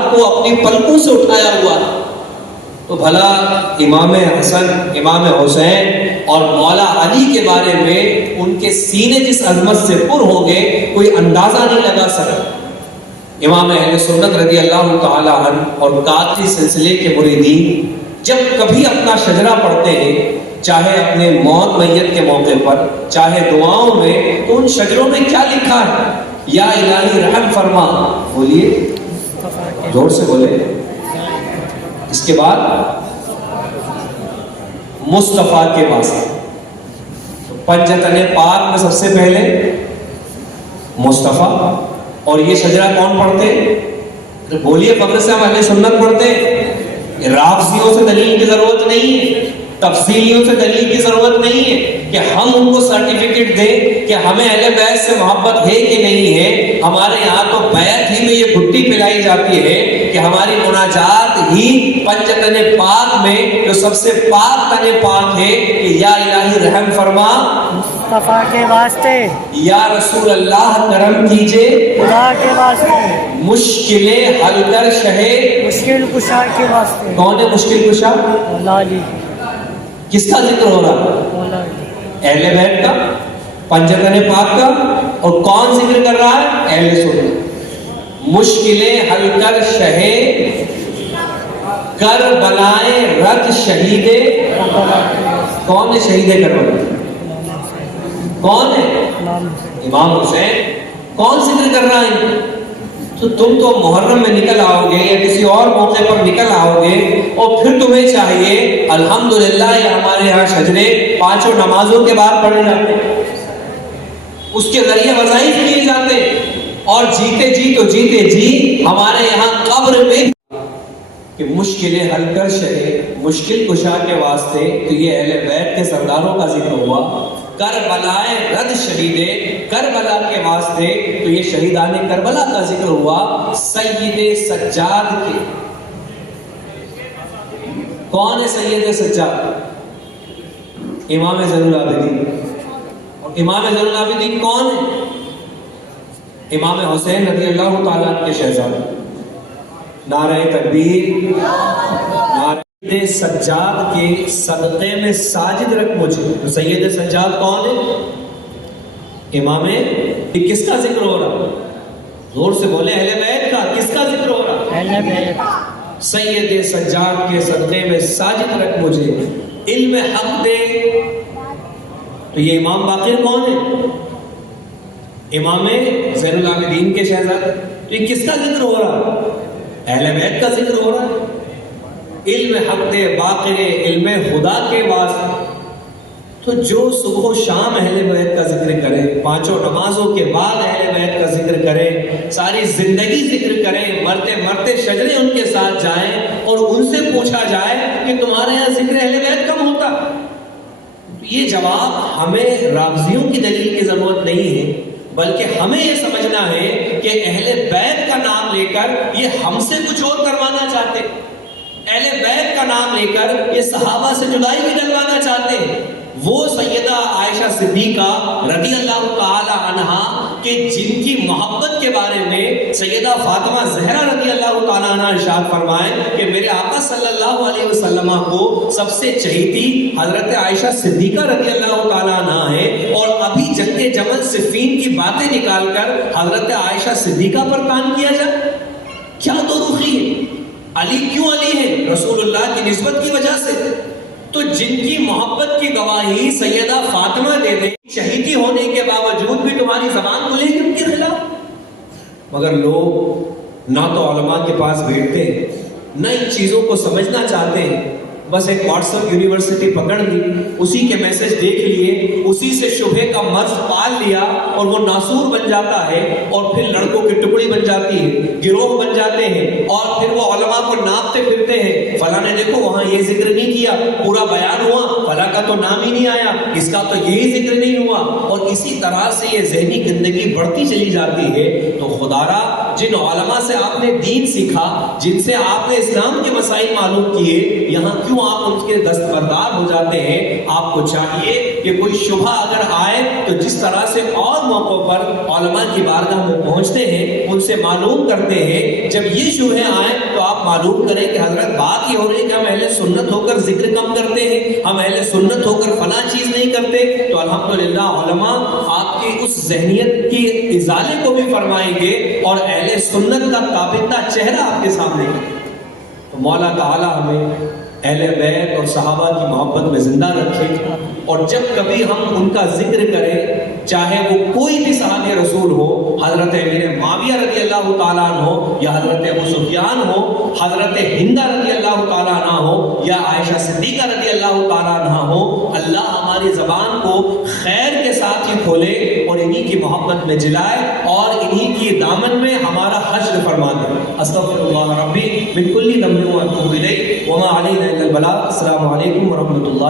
کائنات کو اپنی پلکوں سے اٹھایا ہوا ہے. تو بھلا امام حسن، امام حسین اور مولا علی کے بارے میں ان کے سینے جس عظمت سے پر ہو گئے کوئی اندازہ نہیں لگا سکا. امام اہل سنت رضی اللہ تعالی عنہ اور قادری سلسلے کے مریدین جب کبھی اپنا شجرہ پڑھتے ہیں، چاہے اپنے موت میت کے موقع پر، چاہے دعاؤں میں، تو ان شجروں میں کیا لکھا ہے؟ یا الہی رحم فرما. بولیے، زور سے بولے. اس کے بعد مصطفیٰ کے واسطے. پنجتن پاک میں سب سے پہلے مصطفیٰ. اور یہ شجرہ کون پڑھتے؟ بولیے فخر سے ہم اہل سنت پڑھتے. رافضیوں سے دلیل کی ضرورت نہیں ہے، تفصیلیوں سے دلیل کی ضرورت نہیں ہے کہ ہم ان کو سرٹیفکیٹ دیں کہ ہمیں اہل بیت سے محبت ہے کہ نہیں ہے. ہمارے یہاں تو بیت ہی میں یہ گھٹی پلائی جاتی ہے کہ ہماری مناجات ہی پنجتن پاک میں جو سب سے پاک تن پاک ہے کہ یا الہی رحم فرما مصطفیٰ کے واسطے، یا رسول اللہ کرم کیجئے، خدا کے واسطے، مشکلیں حل کر شہے. مشکل کشا کے واسطے. کون ہے مشکل کشا؟ مولا علی. کس کا ذکر ہو رہا ہے؟ مولا علی. اہل بیت کا، پنجتن پاک کا. اور کون ذکر کر رہا ہے؟ اہل سنت. مشکلیں حل کر شہے، کربلائے رت شہیدے. کون ہے شہید کربلا؟ کون ہے؟ امام حسین. کون ذکر کر رہا ہے؟ تو تم تو محرم میں نکل آؤ گے یا کسی اور موقع پر نکل آؤ گے اور پھر تمہیں چاہیے الحمدللہ یہ ہمارے یہاں شجرے 5 نمازوں کے بعد پڑھے جاتے ہیں، اس کے ذریعے وظائف کیے جاتے ہیں. اور جیتے جی ہمارے یہاں قبر میں کہ مشکلیں حل کر شہے، مشکل کشا کے واسطے. تو یہ اہل بیت کے سرداروں کا ذکر ہوا. کربلائے رد شہیدے، کربلا کے واسطے تو یہ شہیدان کربلا کا ذکر ہوا. سید سجاد کے. کون ہے سید سجاد؟ امام زین العابدین. اور امام زین العابدین کون ہے؟ امام حسین رضی اللہ تعالیٰ عنہ کے شہزادے. نعرہ تکبیر. سید سجاد کے صدقے میں ساجد رکھ مجھے. سید سجاد کون ہے؟ امام. کس کا ذکر ہو رہا؟ زور سے بولے. اہل بیت کا. کس کا ذکر ہو رہا؟ اہل بیت. سید سجاد کے صدقے میں ساجد رکھ مجھے، علم حق دے. تو یہ امام باقر کون ہے؟ امام زین العابدین کے شہزادے. تو یہ کس کا ذکر ہو رہا؟ اہل بیت کا ذکر ہو رہا ہے. علم حق دے باقر علم خدا کے واسطے. تو جو صبح و شام اہل بیت کا ذکر کرے، 5 نمازوں کے بعد اہل بیت کا ذکر کرے، ساری زندگی ذکر کرے، مرتے مرتے شجرے ان کے ساتھ جائیں اور ان سے پوچھا جائے کہ تمہارے یہاں ذکر اہل بیت کم ہوتا. یہ جواب ہمیں رافضیوں کی دلیل کی ضرورت نہیں ہے، بلکہ ہمیں یہ سمجھنا ہے کہ اہل بیت کا نام لے کر یہ ہم سے کچھ اور کروانا چاہتے ہیں. اہل بیت کا نام لے کر یہ صحابہ سے جدائی بھی ڈلوانا چاہتے ہیں. وہ سیدہ عائشہ صدیقہ رضی اللہ تعالی عنہا کہ جن کی محبت کے بارے میں سیدہ فاطمہ زہرا رضی اللہ تعالی عنہ ارشاد فرمائے کہ میرے آقا صلی اللہ علیہ وسلم کو سب سے چہیتی حضرت عائشہ صدیقہ رضی اللہ تعالی عنہ ہے. اور ابھی جنگ جمل صفین کی باتیں نکال کر حضرت عائشہ صدیقہ پر کان کیا جائے. کیا دو رخی ہے؟ علی کیوں علی ہے؟ رسول اللہ کی نسبت کی وجہ سے. تو جن کی محبت کی گواہی سیدہ فاطمہ دے دے، شہیدی ہونے کے باوجود بھی تمہاری زبان کھلے گی ان کے خلاف. مگر لوگ نہ تو علماء کے پاس بیٹھتے ہیں، نہ ان چیزوں کو سمجھنا چاہتے ہیں. بس ایک واٹس ایپ یونیورسٹی پکڑ لی، اسی کے میسج دیکھ لیے، اسی سے شبہ کا مرض پال لیا اور وہ ناسور بن جاتا ہے. اور پھر لڑکوں کی ٹکڑی بن جاتی ہے، گروہ بن جاتے ہیں، اور پھر وہ علماء کو ناپتے پھرتے ہیں. فلاں نے دیکھو وہاں یہ ذکر نہیں کیا، پورا بیان ہوا، فلاں کا تو نام ہی نہیں آیا، اس کا تو یہی ذکر نہیں ہوا. اور اسی طرح سے یہ ذہنی گندگی بڑھتی چلی جاتی ہے. تو خدارا جن علماء سے آپ نے دین سیکھا، جن سے آپ نے اسلام کے مسائل معلوم کیے، یہاں کیوں آپ ان کے دستبردار ہو جاتے ہیں؟ آپ کو چاہیے کہ کوئی شبہ اگر آئے تو جس طرح سے اور موقعوں پر علماء کی بارگاہ میں پہنچتے ہیں، ان سے معلوم کرتے ہیں، جب یہ شبہیں آئیں تو آپ معلوم کریں کہ حضرت بات یہ ہو رہی ہے کہ ہم اہل سنت ہو کر ذکر کم کرتے ہیں، ہم اہل سنت ہو کر فلاں چیز نہیں کرتے، تو الحمدللہ علماء آپ کی اس ذہنیت کی ازالے کو بھی فرمائیں گے اور اہل سنت کا تابندہ چہرہ آپ کے سامنے ہے۔ تو مولا تعالی ہمیں اہل بیت اور صحابہ کی محبت میں زندہ رکھے، اور جب کبھی ہم ان کا ذکر کریں، چاہے وہ کوئی بھی صحابی رسول ہو، حضرت امیر معاویہ رضی اللہ تعالیٰ عنہ ہو، یا حضرت ابو سفیان ہو، حضرت ہندہ رضی اللہ تعالیٰ عنہ ہو، یا عائشہ صدیقہ رضی اللہ تعالیٰ عنہ ہو، اللہ ہماری زبان کو خیر کے ساتھ ہی کھولے اور انہی کی محبت میں جلائے اور انہی کی دامن میں ہمارا حشر فرما دے۔ استغفر اللہ ربی من کل ذنب واتوب الیہ وما علینا الا البلاغ۔ السلام علیکم ورحمۃ اللہ۔